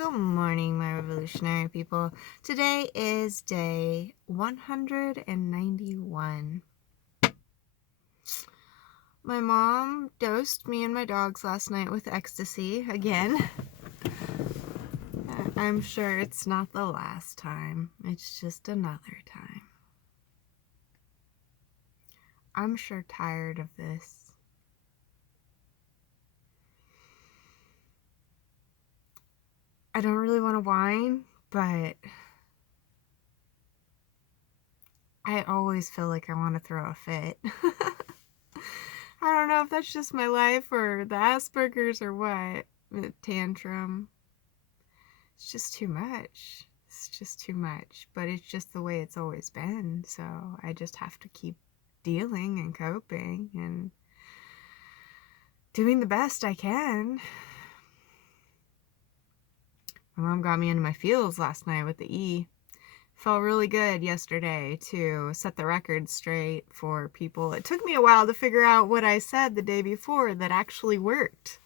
Good morning, my revolutionary people. Today is day 191. My mom dosed me and my dogs last night with ecstasy again. I'm sure it's not the last time. It's just another time. I'm sure tired of this. I don't really want to whine, but I always feel like I want to throw a fit. I don't know if that's just my life or the Asperger's or what. The tantrum. It's just too much. It's just too much. But it's just the way it's always been. So I just have to keep dealing and coping and doing the best I can. My mom got me into my feels last night with the E. Felt really good yesterday to set the record straight for people. It took me a while to figure out what I said the day before that actually worked.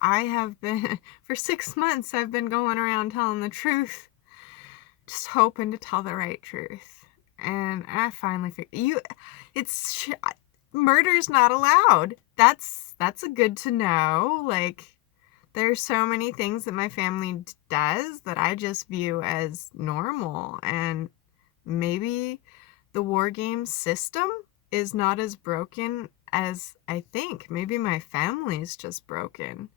I have been, for 6 months, I've been going around telling the truth, just hoping to tell the right truth. And I finally figured, murder's not allowed. That's a good to know. Like, there's so many things that my family does that I just view as normal. And maybe the war game system is not as broken as I think. Maybe my family's just broken.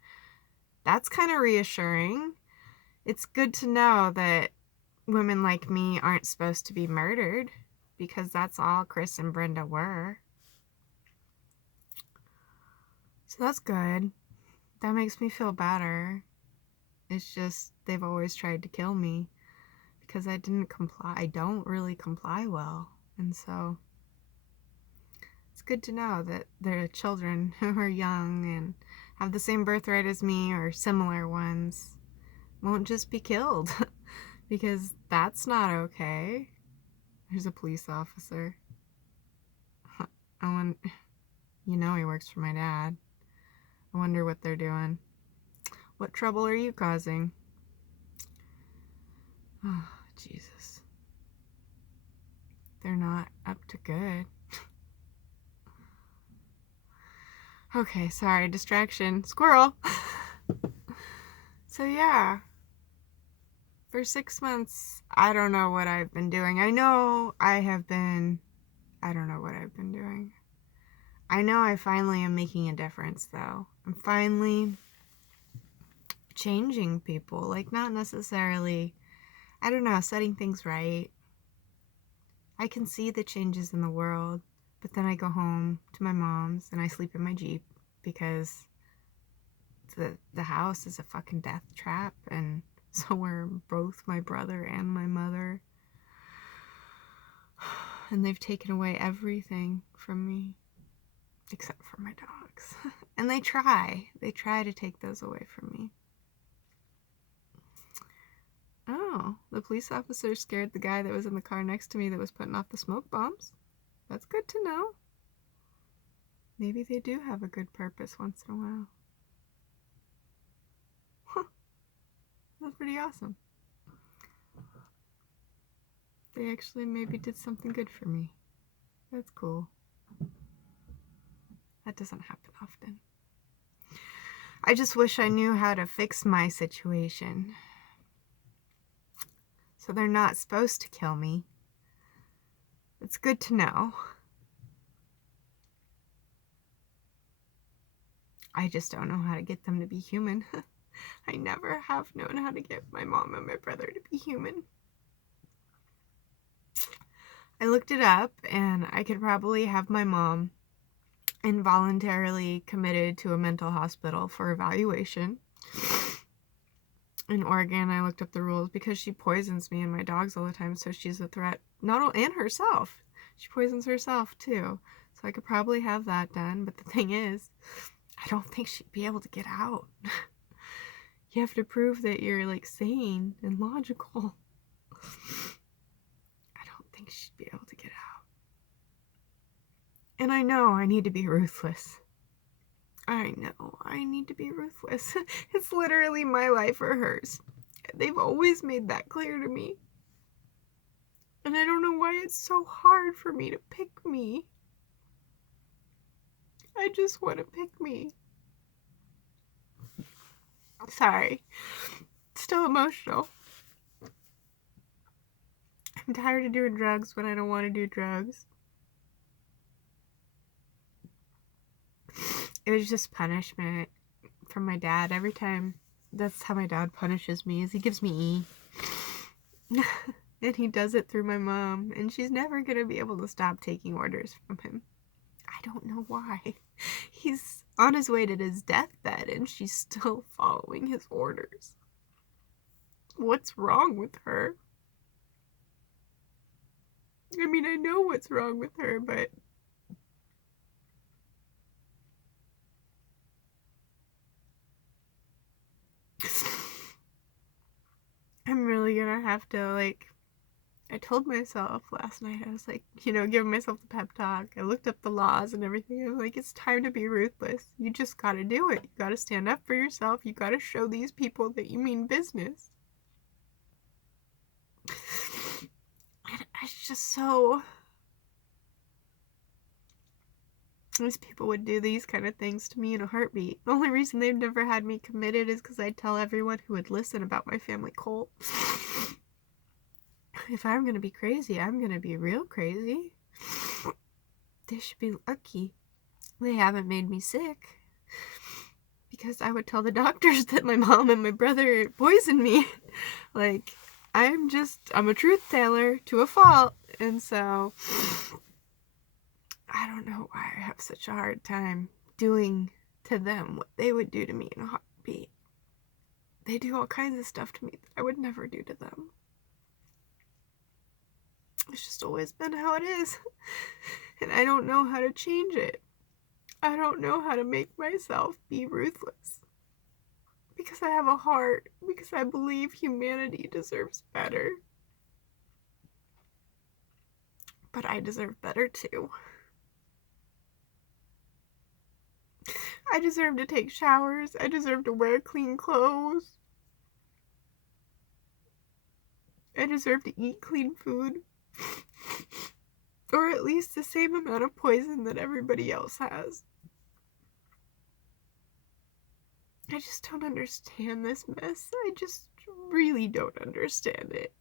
That's kind of reassuring. It's good to know that women like me aren't supposed to be murdered, because that's all Chris and Brenda were. So that's good. That makes me feel better. It's just they've always tried to kill me because I didn't comply. I don't really comply well. And so it's good to know that there are children who are young and have the same birthright as me or similar ones won't just be killed because that's not okay. There's a police officer. He works for my dad. I wonder what they're doing. What trouble are you causing? Oh, Jesus. They're not up to good. Okay, sorry, distraction. Squirrel! So yeah, for 6 months, I don't know what I've been doing. I know what I've been doing. I know I finally am making a difference, though. I'm finally changing people. Like, not necessarily, setting things right. I can see the changes in the world, but then I go home to my mom's and I sleep in my Jeep because the house is a fucking death trap, and so were both my brother and my mother. And they've taken away everything from me except for my dogs. And they try to take those away from me. Oh, the police officer scared the guy that was in the car next to me that was putting off the smoke bombs. That's good to know. Maybe they do have a good purpose once in a while. Huh. That's pretty awesome. They actually maybe did something good for me. That's cool. That doesn't happen often. I just wish I knew how to fix my situation. So they're not supposed to kill me. It's good to know. I just don't know how to get them to be human. I never have known how to get my mom and my brother to be human. I looked it up, and I could probably have my mom involuntarily committed to a mental hospital for evaluation. In Oregon, I looked up the rules because she poisons me and my dogs all the time, so she's a threat, and herself. She poisons herself, too. So I could probably have that done, but the thing is, I don't think she'd be able to get out. You have to prove that you're, sane and logical. I don't think she'd be able to get out. And I know I need to be ruthless. I know I need to be ruthless. It's literally my life or hers. They've always made that clear to me. And I don't know why it's so hard for me to pick me. I just want to pick me. Sorry. Still emotional. I'm tired of doing drugs when I don't want to do drugs. It was just punishment from my dad every time. That's how my dad punishes me, is he gives me E. And he does it through my mom, and she's never going to be able to stop taking orders from him. I don't know why. He's on his way to his deathbed, and she's still following his orders. What's wrong with her? I mean, I know what's wrong with her, but I'm really gonna have to, like, I told myself last night, I was like, giving myself the pep talk. I looked up the laws and everything. I was like, it's time to be ruthless. You just gotta do it. You gotta stand up for yourself. You gotta show these people that you mean business. And it's just so... These people would do these kind of things to me in a heartbeat. The only reason they've never had me committed is because I'd tell everyone who would listen about my family cult. If I'm gonna be crazy, I'm gonna be real crazy. They should be lucky they haven't made me sick. Because I would tell the doctors that my mom and my brother poisoned me. Like, I'm a truth teller to a fault. And so, I don't know why I have such a hard time doing to them what they would do to me in a heartbeat. They do all kinds of stuff to me that I would never do to them. It's just always been how it is. And I don't know how to change it. I don't know how to make myself be ruthless. Because I have a heart. Because I believe humanity deserves better. But I deserve better too. I deserve to take showers. I deserve to wear clean clothes. I deserve to eat clean food. Or at least the same amount of poison that everybody else has. I just don't understand this mess. I just really don't understand it.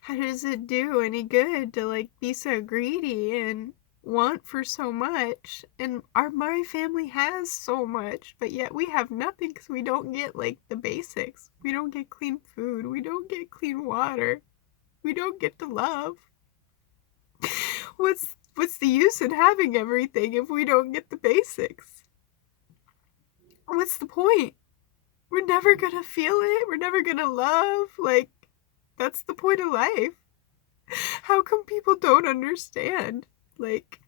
How does it do any good to, like, be so greedy and want for so much? And my family has so much, but yet we have nothing because we don't get, like, the basics. We don't get clean food. We don't get clean water. We don't get to love. What's the use in having everything if we don't get the basics? What's the point? We're never gonna feel it. We're never gonna love. Like, that's the point of life. How come people don't understand? Like,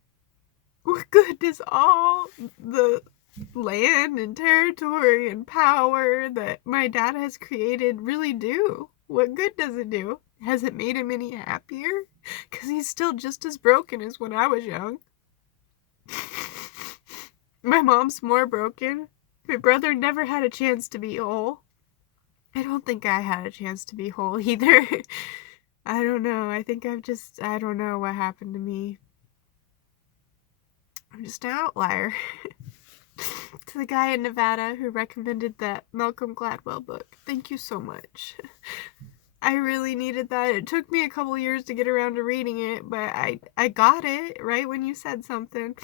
what good does all the land and territory and power that my dad has created really do? What good does it do? Has it made him any happier? Because he's still just as broken as when I was young. My mom's more broken. My brother never had a chance to be whole. I don't think I had a chance to be whole either. I don't know. I think I don't know what happened to me. I'm just an outlier. To the guy in Nevada who recommended that Malcolm Gladwell book, thank you so much. I really needed that. It took me a couple years to get around to reading it, but I got it right when you said something.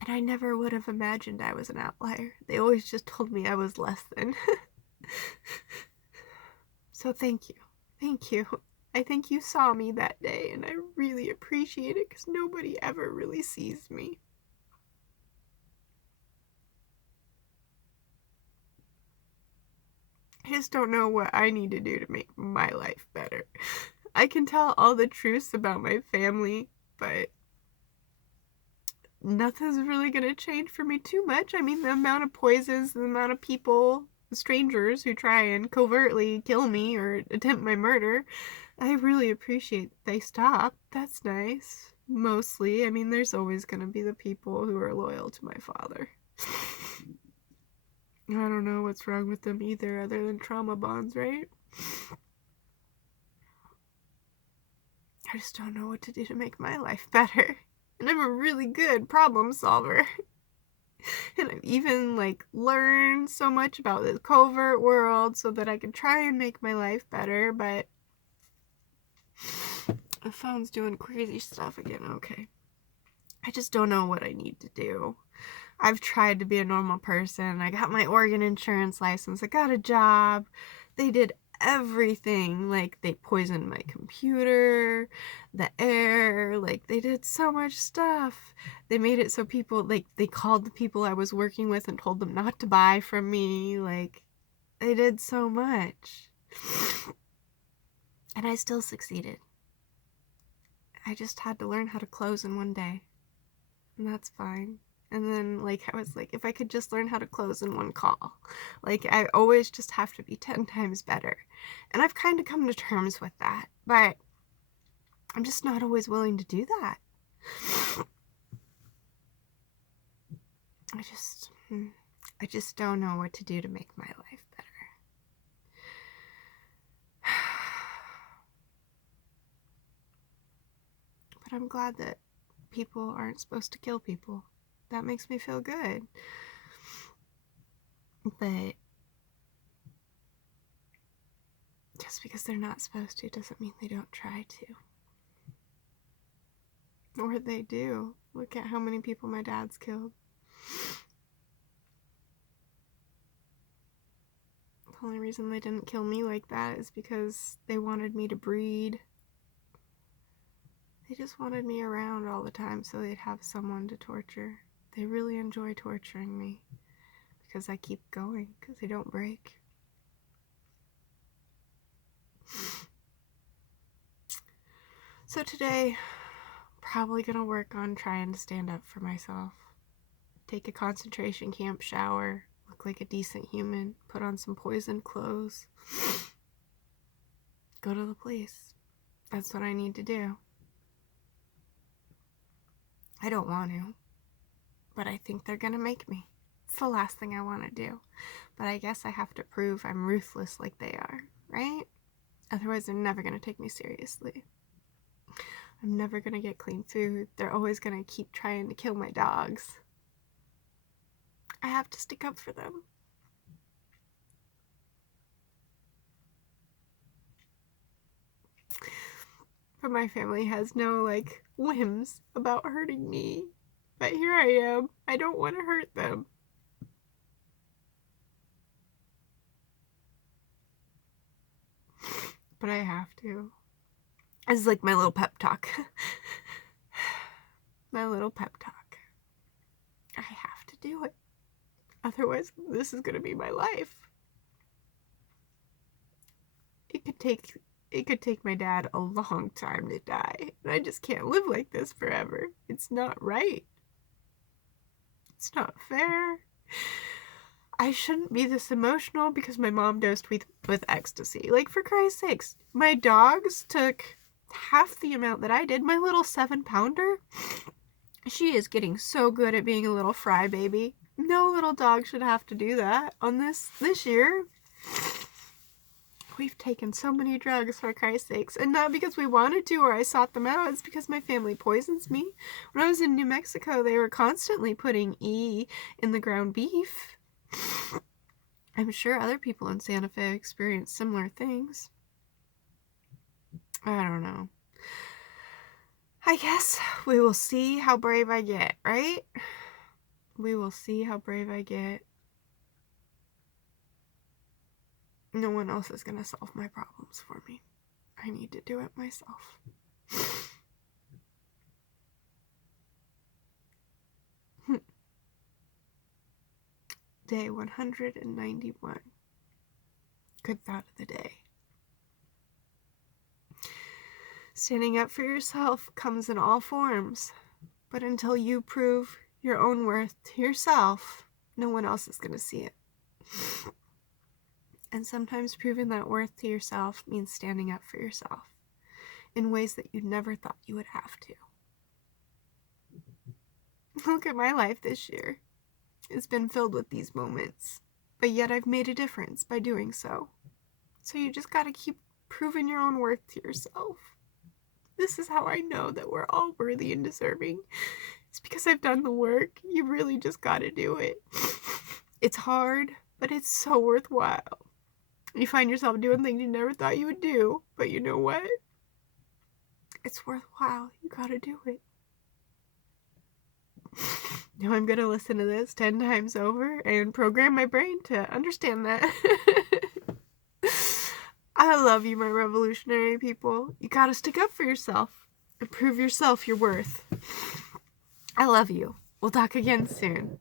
And I never would have imagined I was an outlier. They always just told me I was less than. So thank you. Thank you. I think you saw me that day, and I really appreciate it because nobody ever really sees me. I just don't know what I need to do to make my life better. I can tell all the truths about my family, but nothing's really gonna change for me too much. I mean, the amount of poisons, the amount of people, strangers who try and covertly kill me or attempt my murder, I really appreciate they stop. That's nice. Mostly. I mean, there's always gonna be the people who are loyal to my father. I don't know what's wrong with them either, other than trauma bonds, right? I just don't know what to do to make my life better. And I'm a really good problem solver. And I've even learned so much about this covert world so that I can try and make my life better, but the phone's doing crazy stuff again. Okay. I just don't know what I need to do. I've tried to be a normal person. I got my Oregon insurance license. I got a job. They did everything. They poisoned my computer, the air. They did so much stuff. They made it so people, they called the people I was working with and told them not to buy from me. They did so much. And I still succeeded. I just had to learn how to close in one day. And that's fine. And then, I was if I could just learn how to close in one call. I always just have to be 10 times better. And I've kind of come to terms with that. But I'm just not always willing to do that. I just don't know what to do to make my life better. But I'm glad that people aren't supposed to kill people. That makes me feel good. But just because they're not supposed to doesn't mean they don't try to. Or they do. Look at how many people my dad's killed. The only reason they didn't kill me like that is because they wanted me to breed. They just wanted me around all the time so they'd have someone to torture. They really enjoy torturing me because I keep going, because I don't break. So today, probably gonna work on trying to stand up for myself. Take a concentration camp shower, look like a decent human, put on some poisoned clothes, go to the police. That's what I need to do. I don't want to, but I think they're gonna make me. It's the last thing I want to do. But I guess I have to prove I'm ruthless like they are, right? Otherwise, they're never gonna take me seriously. I'm never gonna get clean food. They're always gonna keep trying to kill my dogs. I have to stick up for them. But my family has no, whims about hurting me. But here I am. I don't want to hurt them. But I have to. This is my little pep talk. My little pep talk. I have to do it. Otherwise, this is going to be my life. It could take my dad a long time to die, and I just can't live like this forever. It's not right. It's not fair. I shouldn't be this emotional because my mom dosed with ecstasy. For Christ's sakes, my dogs took half the amount that I did. My little 7-pounder, she is getting so good at being a little fry baby. No little dog should have to do that on this year. We've taken so many drugs, for Christ's sakes, and not because we wanted to or I sought them out. It's because my family poisons me. When I was in New Mexico, they were constantly putting E in the ground beef. I'm sure other people in Santa Fe experience similar things. I don't know. I guess we will see how brave I get, right? We will see how brave I get. No one else is going to solve my problems for me. I need to do it myself. Day 191. Good thought of the day. Standing up for yourself comes in all forms, but until you prove your own worth to yourself, no one else is going to see it. And sometimes proving that worth to yourself means standing up for yourself in ways that you never thought you would have to. Look at my life this year. It's been filled with these moments. but yet I've made a difference by doing so. So you just gotta keep proving your own worth to yourself. This is how I know that we're all worthy and deserving. It's because I've done the work. You really just gotta do it. It's hard, but it's so worthwhile. You find yourself doing things you never thought you would do, but you know what? It's worthwhile. You gotta do it. Now I'm gonna listen to this 10 times over and program my brain to understand that. I love you, my revolutionary people. You gotta stick up for yourself and prove yourself your worth. I love you. We'll talk again soon.